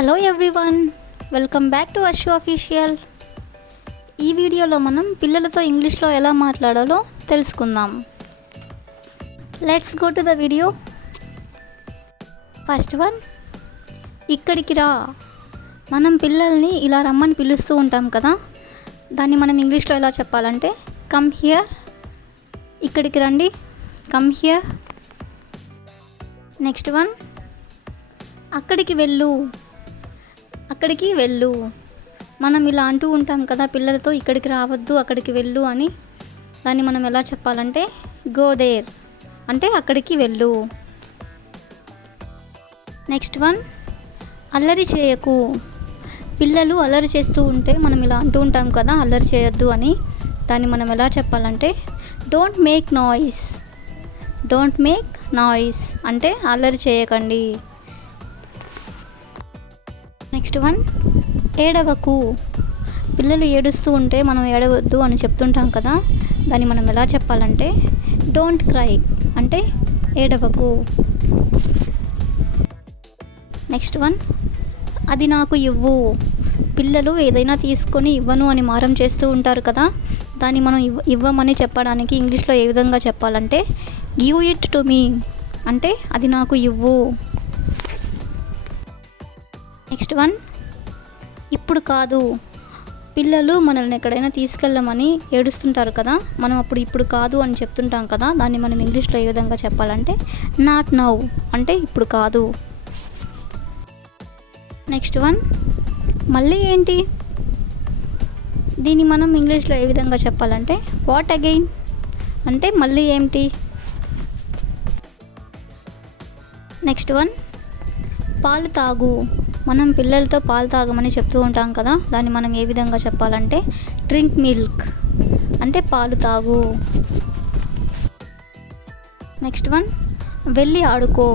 Hello everyone welcome back to Arshu official. ఈ వీడియోలో మనం పిల్లలతో ఇంగ్లీష్లో ఎలా మాట్లాడాలో తెలుసుకుందాం. Let's go to the video first one ఇక్కడికి రా. మనం పిల్లల్ని ఇలా రమ్మని పిలుస్తూ ఉంటాం కదా దాన్ని మనం ఇంగ్లీష్లో ఎలా చెప్పాలంటే కమ్ హియర్ ఇక్కడికి రండి. కమ్ హియర్ నెక్స్ట్ వన్ అక్కడికి వెళ్ళు. అక్కడికి వెళ్ళు. మనం ఇలా అంటూ ఉంటాం కదా పిల్లలతో ఇక్కడికి రావద్దు అక్కడికి వెళ్ళు అని. దాన్ని మనం ఎలా చెప్పాలంటే గోదేర్ అంటే అక్కడికి వెళ్ళు. నెక్స్ట్ వన్ అల్లరి చేయకు. పిల్లలు అల్లరి చేస్తూ ఉంటే మనం ఇలా అంటూ ఉంటాం కదా అల్లరి చేయొద్దు అని. దాన్ని మనం ఎలా చెప్పాలంటే don't make noise don't make noise అంటే అల్లరి చేయకండి. నెక్స్ట్ వన్ ఏడవకు. పిల్లలు ఏడుస్తూ ఉంటే మనం ఏడవద్దు అని చెప్తుంటాం కదా దాన్ని మనం ఎలా చెప్పాలంటే డోంట్ క్రై అంటే ఏడవకు. నెక్స్ట్ వన్ అది నాకు ఇవ్వు. పిల్లలు ఏదైనా తీసుకొని ఇవ్వను అని మారం చేస్తూ ఉంటారు కదా దాన్ని మనం ఇవ్వ ఇవ్వమని చెప్పడానికి ఇంగ్లీష్లో ఏ విధంగా చెప్పాలంటే గివ్ ఇట్ టు మీ అంటే అది నాకు ఇవ్వు. Next one. ఇప్పుడు కాదు. పిల్లలు మనల్ని ఎక్కడైనా తీసుకెళ్ళమని ఏడుస్తుంటారు కదా. మనం అప్పుడు ఇప్పుడు కాదు అని చెప్తుంటాం కదా. దాన్ని మనం ఇంగ్లీష్లో ఏ విధంగా చెప్పాలంటే నాట్ నౌ అంటే ఇప్పుడు కాదు. Next one. మళ్ళీ ఏంటి? దీన్ని మనం ఇంగ్లీష్లో ఏ విధంగా చెప్పాలంటే వాట్ అగైన్ అంటే మళ్ళీ ఏంటి? Next one. పాలు తాగు. మనం పిల్లలతో పాలు తాగమని చెప్తూ ఉంటాం కదా దాన్ని మనం ఏ విధంగా చెప్పాలంటే డ్రింక్ మిల్క్. అంటే పాలు తాగు. నెక్స్ట్ వన్ వెళ్ళి ఆడుకో.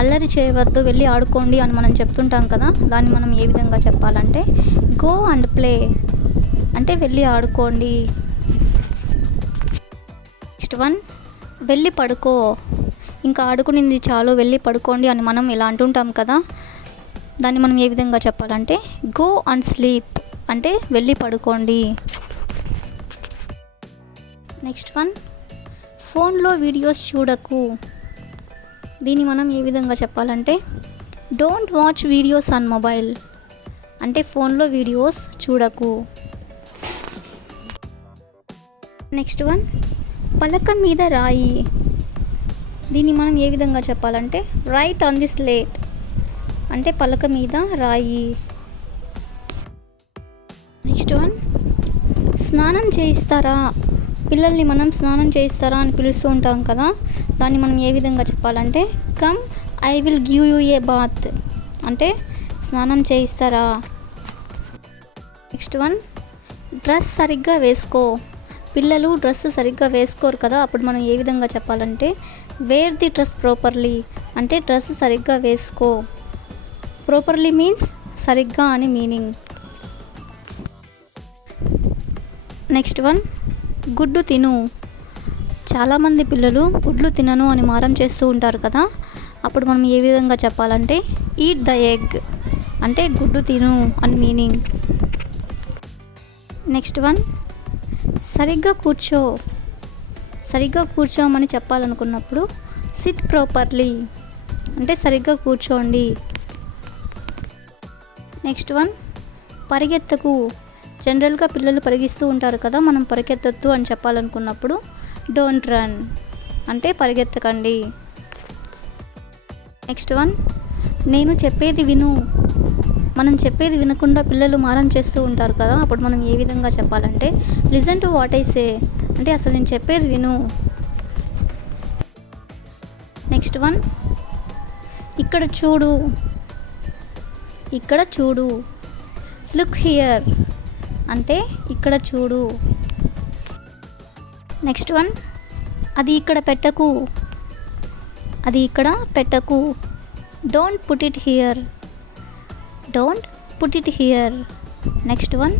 అల్లరి చేయవద్దు వెళ్ళి ఆడుకోండి అని మనం చెప్తుంటాం కదా దాన్ని మనం ఏ విధంగా చెప్పాలంటే గో అండ్ ప్లే. అంటే వెళ్ళి ఆడుకోండి. నెక్స్ట్ వన్ వెళ్ళి పడుకో. ఇంకా ఆడుకునింది చాలు వెళ్ళి పడుకోండి అని మనం ఇలా అంటుంటాం కదా దాన్ని మనం ఏ విధంగా చెప్పాలంటే గో అండ్ స్లీప్ అంటే వెళ్ళి పడుకోండి. నెక్స్ట్ వన్ ఫోన్లో వీడియోస్ చూడకు. దీన్ని మనం ఏ విధంగా చెప్పాలంటే don't watch videos on mobile అంటే ఫోన్లో వీడియోస్ చూడకు. నెక్స్ట్ వన్ పలక మీద రాయి. దీన్ని మనం ఏ విధంగా చెప్పాలంటే రైట్ ఆన్ ది స్లేట్ అంటే పలక మీద రాయి. నెక్స్ట్ వన్ స్నానం చేయిస్తారా? పిల్లల్ని మనం స్నానం చేయిస్తారా అని పిలుస్తూ ఉంటాం కదా దాన్ని మనం ఏ విధంగా చెప్పాలంటే come I will give you a bath అంటే స్నానం చేయిస్తారా? నెక్స్ట్ వన్ డ్రెస్ సరిగ్గా వేసుకో. పిల్లలు డ్రెస్ సరిగ్గా వేసుకోరు కదా అప్పుడు మనం ఏ విధంగా చెప్పాలంటే వేర్ ది డ్రెస్ ప్రాపర్లీ అంటే డ్రెస్ సరిగ్గా వేసుకో. ప్రాపర్లీ మీన్స్ సరిగ్గా అని మీనింగ్ నెక్స్ట్ వన్ గుడ్డు తిను. చాలామంది పిల్లలు గుడ్లు తినను అని మారం చేస్తూ ఉంటారు కదా అప్పుడు మనం ఏ విధంగా చెప్పాలంటే ఈట్ ద ఎగ్ అంటే గుడ్డు తిను అని మీనింగ్ నెక్స్ట్ వన్ సరిగ్గా కూర్చో. సరిగ్గా కూర్చోమని చెప్పాలనుకున్నప్పుడు సిట్ ప్రాపర్లీ అంటే సరిగ్గా కూర్చోండి. Next one. పరిగెత్తకు. జనరల్గా పిల్లలు పరిగిస్తూ ఉంటారు కదా మనం పరిగెత్తద్దు అని చెప్పాలనుకున్నప్పుడు డోంట్ రన్. అంటే పరిగెత్తకండి. Next one. నేను చెప్పేది విను. మనం చెప్పేది వినకుండా పిల్లలు మారం చేస్తూ ఉంటారు కదా అప్పుడు మనం ఏ విధంగా చెప్పాలంటే listen to what I say అంటే అసలు నేను చెప్పేది విను. Next one. ఇక్కడ చూడు. ఇక్కడ చూడు. లుక్ హియర్ అంటే ఇక్కడ చూడు. నెక్స్ట్ వన్ అది ఇక్కడ పెట్టకు. అది ఇక్కడ పెట్టకు. Don't put it here don't put it here next one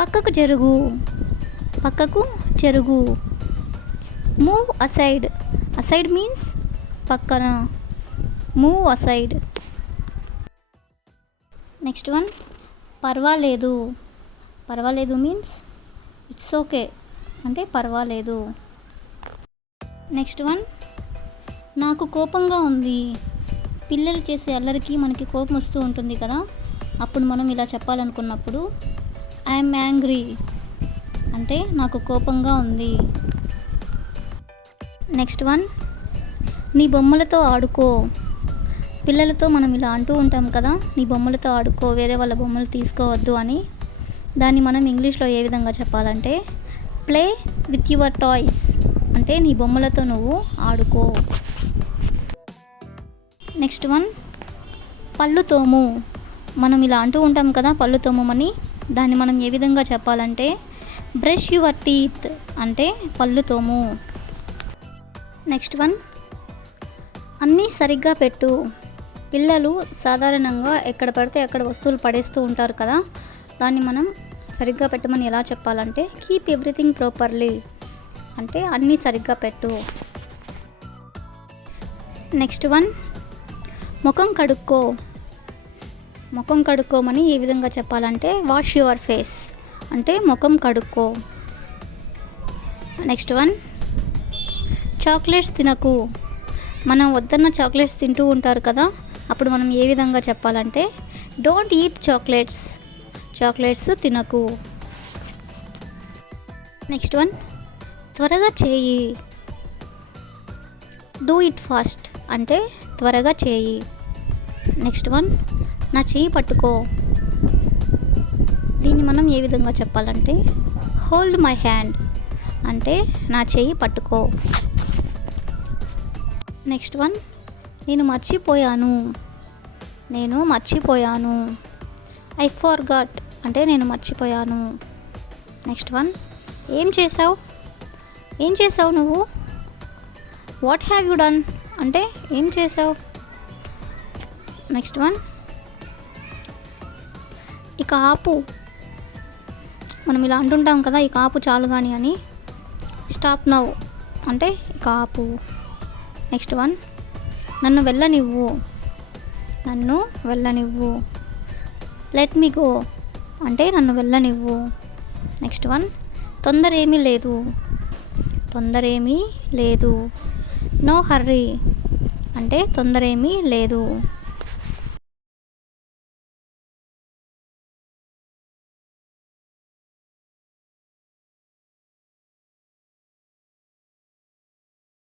పక్కకు జరుగు. పక్కకు జరుగు. మూవ్ అసైడ్ అసైడ్ మీన్స్ పక్కన. మూవ్ అసైడ్ నెక్స్ట్ వన్ పర్వాలేదు. పర్వాలేదు మీన్స్ ఇట్స్ ఓకే. అంటే పర్వాలేదు. నెక్స్ట్ వన్ నాకు కోపంగా ఉంది. పిల్లలు చేసే అల్లరికి మనకి కోపం వస్తూ ఉంటుంది కదా. అప్పుడు మనం ఇలా చెప్పాలనుకున్నప్పుడు ఐఎమ్ యాంగ్రీ అంటే నాకు కోపంగా ఉంది. నెక్స్ట్ వన్ నీ బొమ్మలతో ఆడుకో. పిల్లలతో మనం ఇలా అంటూ ఉంటాం కదా నీ బొమ్మలతో ఆడుకో వేరే వాళ్ళ బొమ్మలు తీసుకోవద్దు అని. దాన్ని మనం ఇంగ్లీష్లో ఏ విధంగా చెప్పాలంటే ప్లే విత్ యువర్ టాయ్స్ అంటే నీ బొమ్మలతో నువ్వు ఆడుకో. నెక్స్ట్ వన్ పళ్ళు తోము మనం ఇలా అంటూ ఉంటాం కదా పళ్ళు తోమమని దాన్ని మనం ఏ విధంగా చెప్పాలంటే బ్రష్ యువర్ టీత్ అంటే పళ్ళు తోము. నెక్స్ట్ వన్ అన్నీ సరిగ్గా పెట్టు పిల్లలు సాధారణంగా ఎక్కడ పడితే అక్కడ వస్తువులు పడేస్తూ ఉంటారు కదా. దాన్ని మనం సరిగ్గా పెట్టమని ఎలా చెప్పాలంటే కీప్ ఎవ్రీథింగ్ ప్రాపర్లీ అంటే అన్నీ సరిగ్గా పెట్టు. నెక్స్ట్ వన్ ముఖం కడుక్కో. ముఖం కడుక్కోమని ఏ విధంగా చెప్పాలంటే వాష్ యువర్ ఫేస్ అంటే ముఖం కడుక్కో. నెక్స్ట్ వన్ చాక్లెట్స్ తినకు. మనం వద్దన్న చాక్లెట్స్ తింటూ ఉంటారు కదా అప్పుడు మనం ఏ విధంగా చెప్పాలంటే డోంట్ ఈట్ చాక్లెట్స్ చాక్లెట్స్ తినకు. నెక్స్ట్ వన్ త్వరగా చేయి. డూ ఇట్ ఫాస్ట్ అంటే త్వరగా చేయి. నెక్స్ట్ వన్ నా చేయి పట్టుకో. దీన్ని మనం ఏ విధంగా చెప్పాలంటే హోల్డ్ మై హ్యాండ్ అంటే నా చేయి పట్టుకో. నెక్స్ట్ వన్ నేను మర్చిపోయాను. నేను మర్చిపోయాను. ఐ ఫార్ గట్ అంటే నేను మర్చిపోయాను. నెక్స్ట్ వన్ ఏం చేసావు ఏం చేసావు నువ్వు? వాట్ హ్యావ్ యూ డన్ అంటే ఏం చేసావు నెక్స్ట్ వన్ ఇక ఆపు. మనం ఇలా అంటుంటాం కదా ఇక ఆపు చాలు కానీ అని. స్టాప్ నవ్వు అంటే ఇక ఆపు. నెక్స్ట్ వన్ నన్ను వెళ్ళనివ్వు. నన్ను వెళ్ళనివ్వు. లెట్ మీ గో అంటే నన్ను వెళ్ళనివ్వు. నెక్స్ట్ వన్ తొందర ఏమీ లేదు. తొందర ఏమీ లేదు. నో హర్రీ అంటే తొందర ఏమీ లేదు.